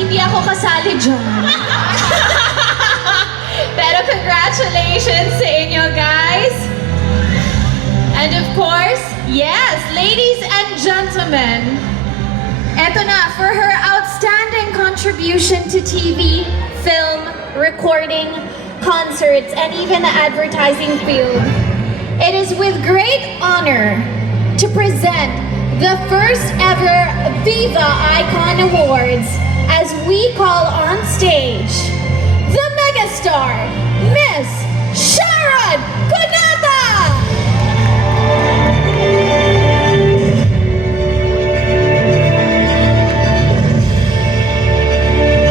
hindi ako kasali dyan. Pero congratulations sa inyo, guys. And of course, yes, ladies and gentlemen, eto na, for her outstanding contribution to TV, film, recording, concerts, and even the advertising field, it is with great honor to present the first ever Viva Icon Awards as we call on stage the megastar, Miss Sharon Cuneta!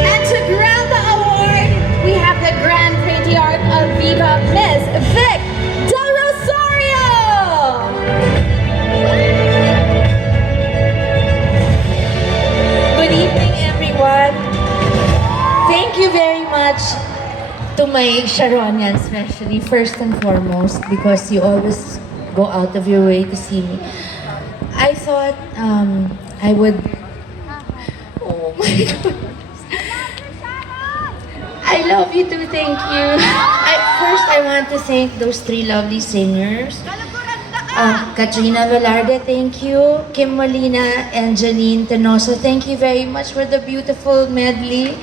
And to grant the award, we have the Grand Patriarch of Viva, Miss Vic Del Rosario! Good evening, everyone. Thank you very much to my Sharonian, especially, first and foremost, because you always go out of your way to see me. I thought I would... Oh my God. I love you too, thank you. First, I want to thank those three lovely singers. Katrina Velarde, thank you. Kim Molina and Janine Tenoso, thank you very much for the beautiful medley.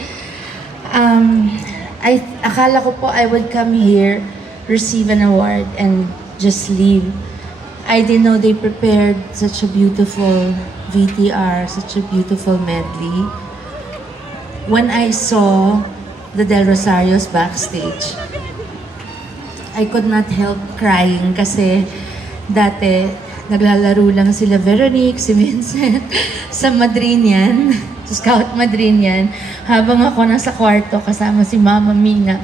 Akala ko po I would come here, receive an award, and just leave. I didn't know they prepared such a beautiful VTR, such a beautiful medley. When I saw the Del Rosarios backstage, I could not help crying kasi dati naglalaro lang sila Veronique, si Vincent, sa Madrinian, sa Scout Madrinian, habang ako nasa kwarto kasama si Mama Mina.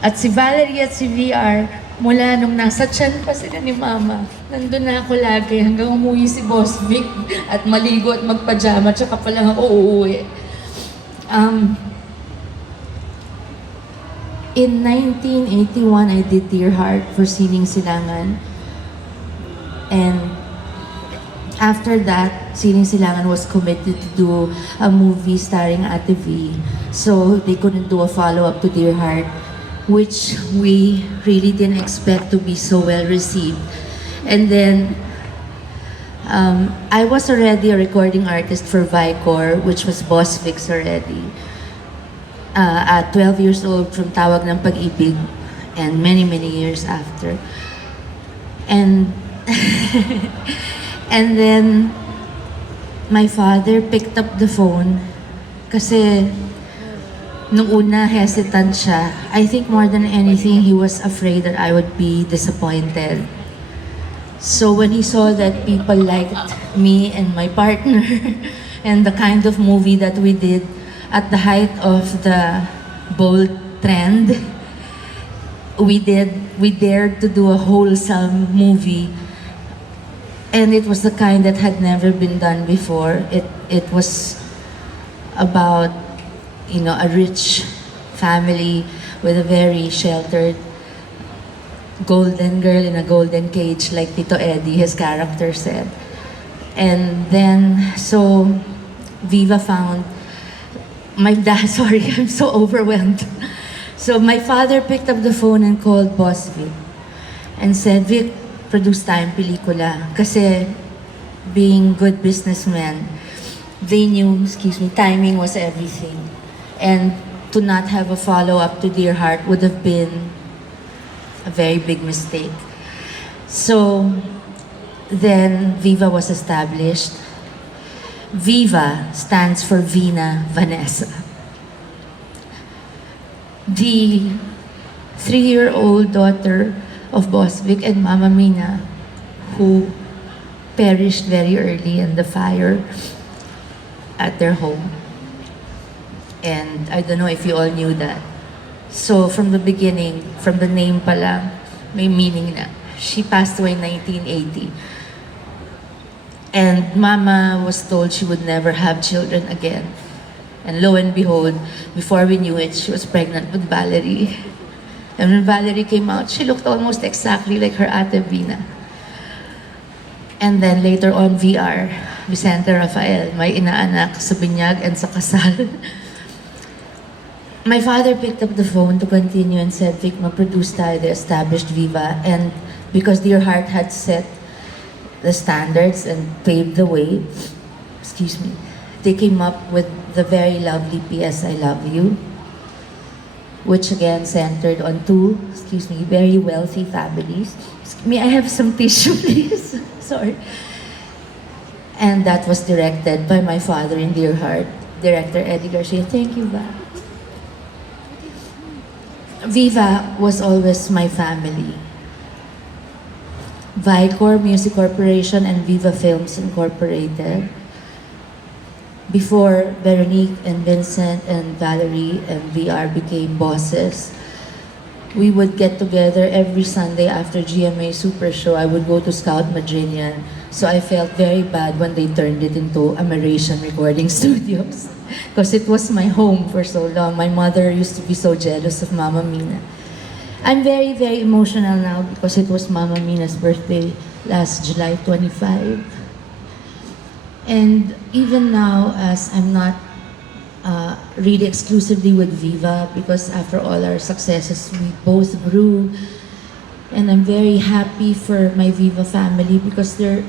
At si Valerie at si VR, mula nung nasa tiyan pa sila ni Mama, nandun na ako lagi hanggang umuwi si Boss Vic at maligo at magpajama, tsaka pa lang ako uuwi. In 1981, I did Dear Heart for Sining Silangan. And after that, Sining Silangan was committed to do a movie starring Ate V. So they couldn't do a follow-up to Dear Heart, which we really didn't expect to be so well received. And then, I was already a recording artist for Vicor, which was Boss Vic's already. At 12 years old from Tawag ng Pag-ibig, and many years after. And and then my father picked up the phone kasi nung una hesitant siya. I think more than anything he was afraid that I would be disappointed. So when he saw that people liked me and my partner and the kind of movie that we did at the height of the bold trend, we dared to do a wholesome movie, and it was the kind that had never been done before. It was about, you know, a rich family with a very sheltered golden girl in a golden cage, like Tito Eddie, his character said. And then, so Viva found my dad, sorry, I'm so overwhelmed. So my father picked up the phone and called Boss Vic and said, Vic, produce tayong pelikula. Kasi being good businessmen, they knew, timing was everything. And to not have a follow-up to Dear Heart would have been a very big mistake. So then Viva was established. Viva stands for Vina Vanessa. The 3-year-old daughter of Boss Vic and Mama Mina, who perished very early in the fire at their home. And I don't know if you all knew that. So from the beginning, from the name pa lang, may meaning na. She passed away in 1980. And Mama was told she would never have children again. And lo and behold, before we knew it, she was pregnant with Valerie. And when Valerie came out, she looked almost exactly like her Ate Vina. And then later on, VR, Vicente Rafael, may inaanak sa binyag and sa kasal. My father picked up the phone to continue and said, Vic, mag-produce tayo, they established Viva. And because Dear Heart had set the standards and paved the way, excuse me, they came up with the very lovely PS I Love You, which again centered on two, excuse me, very wealthy families. May I have some tissue, please? Sorry. And that was directed by my father in Dear Heart, director Eddie Garcia. Thank you, Ba. Viva was always my family. Vicor Music Corporation and Viva Films Incorporated. Before Veronique and Vincent and Valerie and VR became bosses, we would get together every Sunday after GMA Super Show. I would go to Scout Madrinian. So I felt very bad when they turned it into American Recording Studios. Because it was my home for so long. My mother used to be so jealous of Mama Mina. I'm very, very emotional now because it was Mama Mina's birthday last July 25. And even now, as I'm not really exclusively with Viva, because after all our successes, we both grew. And I'm very happy for my Viva family because they're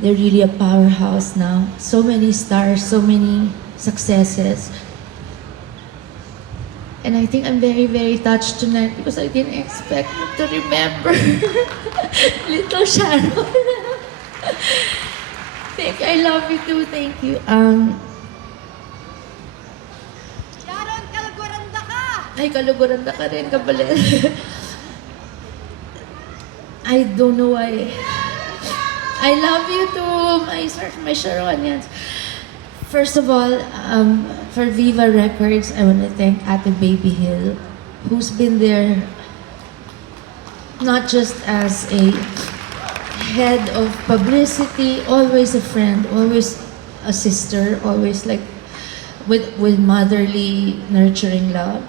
really a powerhouse now. So many stars, so many successes. And I think I'm very, very touched tonight because I didn't expect to remember little Sharon. Thank you. I love you too. Thank you. Sharon, kaluguranda ka! Ay, kaluguranda ka rin, kapalit. I don't know why. I love you too, my Sharonians. First of all, for Viva Records, I want to thank Ate Baby Hill, who's been there not just as a head of publicity, always a friend, always a sister, always like with motherly, nurturing love.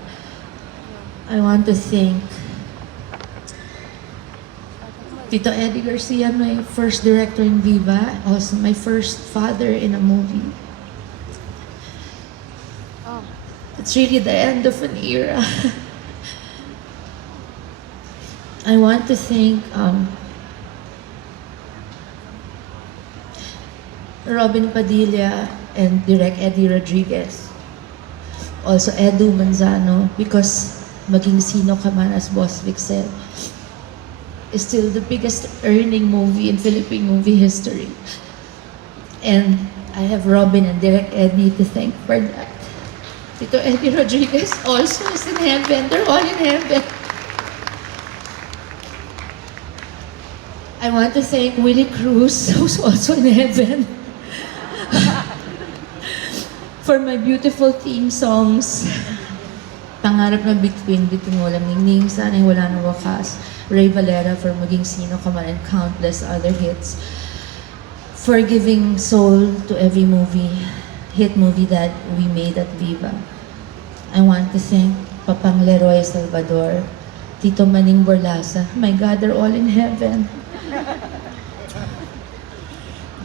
I want to thank Tito Eddie Garcia, my first director in Viva, also my first father in a movie. It's really the end of an era. I want to thank Robin Padilla and Direk Eddie Rodriguez. Also Edu Manzano, because Maging Sino Ka Man, as Boss Vic said, is still the biggest earning movie in Philippine movie history. And I have Robin and Direk Eddie to thank for that. Tito Eddie Rodriguez also is in heaven. They're all in heaven. I want to thank Willie Cruz, who's also in heaven, for my beautiful theme songs. Pangarap na Between, Biting Walang Ningning, Sana'y Wala Nang Wakas, Ray Valera for Maging Sino Ka Man, and countless other hits. For giving soul to every hit movie that we made at Viva. I want to thank Papang Leroy Salvador, Tito Maning Borlasa. My God, they're all in heaven.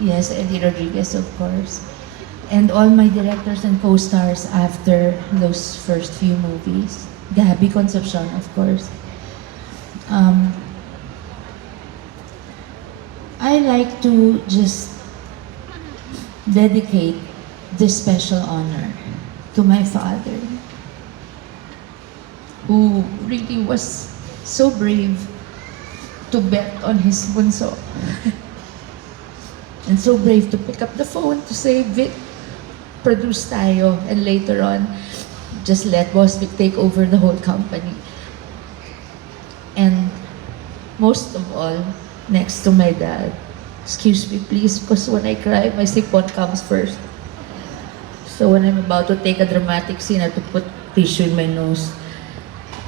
Yes, Eddie Rodriguez, of course. And all my directors and co-stars after those first few movies. Gabby Concepcion, of course. I like to just dedicate this special honor to my father, who really was so brave to bet on his bunso. And so brave to pick up the phone to say, Vic, produce tayo. And later on, just let Boss Vic take over the whole company. And most of all, next to my dad. Excuse me, please, because when I cry, my sipon comes first. So when I'm about to take a dramatic scene, I have to put tissue in my nose.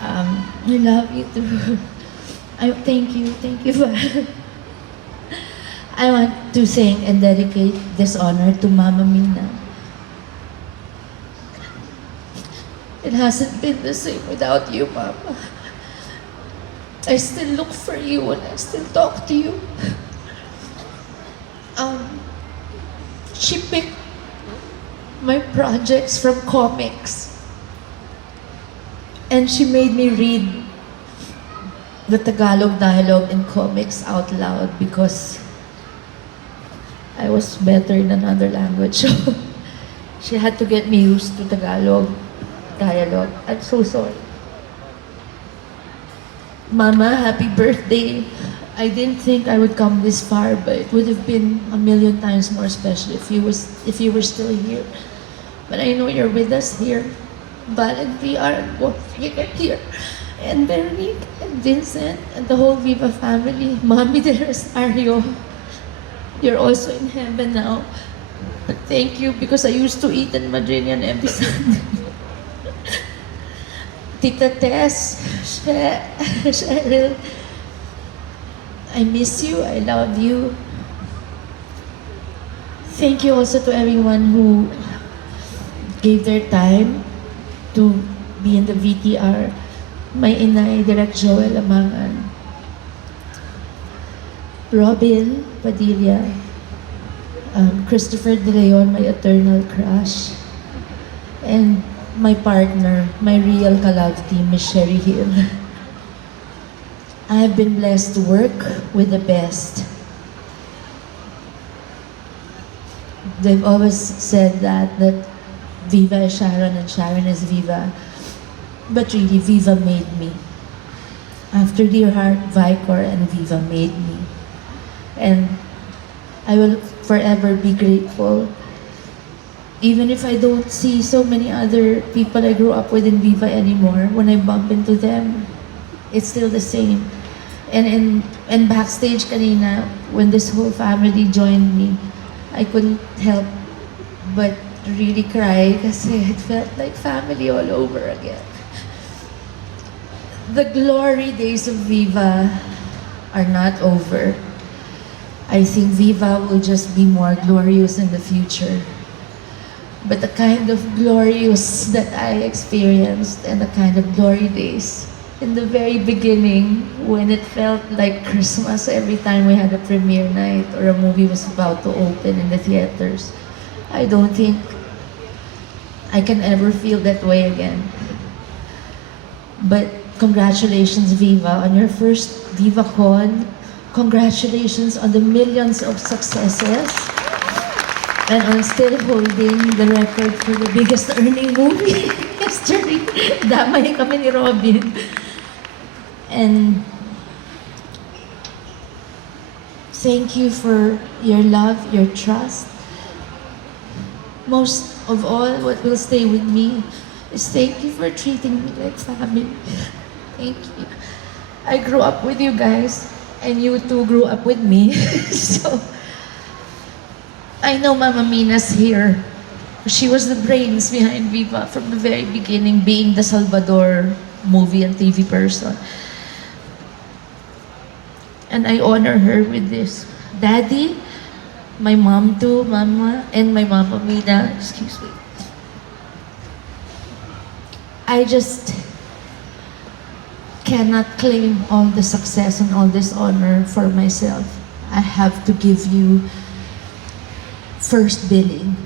I love you too. Thank you, Father. I want to thank and dedicate this honor to Mama Mina. It hasn't been the same without you, Mama. I still look for you and I still talk to you. Um, she picked my projects from comics. And she made me read the Tagalog dialogue in comics out loud because I was better in another language. So she had to get me used to Tagalog dialogue. I'm so sorry. Mama, happy birthday. I didn't think I would come this far, but it would have been a million times more special if you were still here. But I know you're with us here. Val and VR and both here. And Veronique and Vincent and the whole Viva family. Mommy de Rosario, you're also in heaven now. But thank you because I used to eat in Madrileña every Sunday. Tita Tess, Cheryl, I miss you, I love you. Thank you also to everyone who gave their time to be in the VTR. My inay, Direct Joel Amangan. Robin Padilla. Christopher De Leon, my eternal crush. And my partner, my real kalab team, Miss Sherry Hill. I have been blessed to work with the best. They've always said that Viva is Sharon and Sharon is Viva. But really, Viva made me. After Dear Heart, Vicor and Viva made me. And I will forever be grateful. Even if I don't see so many other people I grew up with in Viva anymore, when I bump into them, it's still the same. And backstage kanina, when this whole family joined me, I couldn't help but really cry kasi it felt like family all over again. The glory days of Viva are not over. I think Viva will just be more glorious in the future. But the kind of glorious that I experienced and the kind of glory days in the very beginning when it felt like Christmas every time we had a premiere night or a movie was about to open in the theaters, I don't think I can ever feel that way again. But congratulations, Viva, on your first VivaCon. Congratulations on the millions of successes and on still holding the record for the biggest earning movie in history. Damay kami ni Robin. And thank you for your love, your trust. Most of all, what will stay with me is thank you for treating me like family. Thank you. I grew up with you guys, and you too grew up with me. So, I know Mama Mina's here. She was the brains behind Viva from the very beginning, being the Salvador movie and TV person. And I honor her with this. Daddy, my mom too, Mama, and my Mama Mina, excuse me. I just cannot claim all the success and all this honor for myself. I have to give you first billing.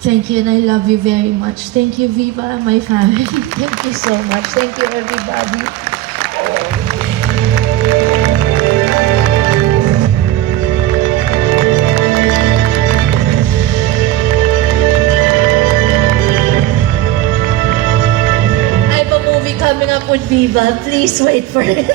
Thank you, and I love you very much. Thank you, Viva, my family. Thank you so much. Thank you, everybody. I have a movie coming up with Viva. Please wait for it.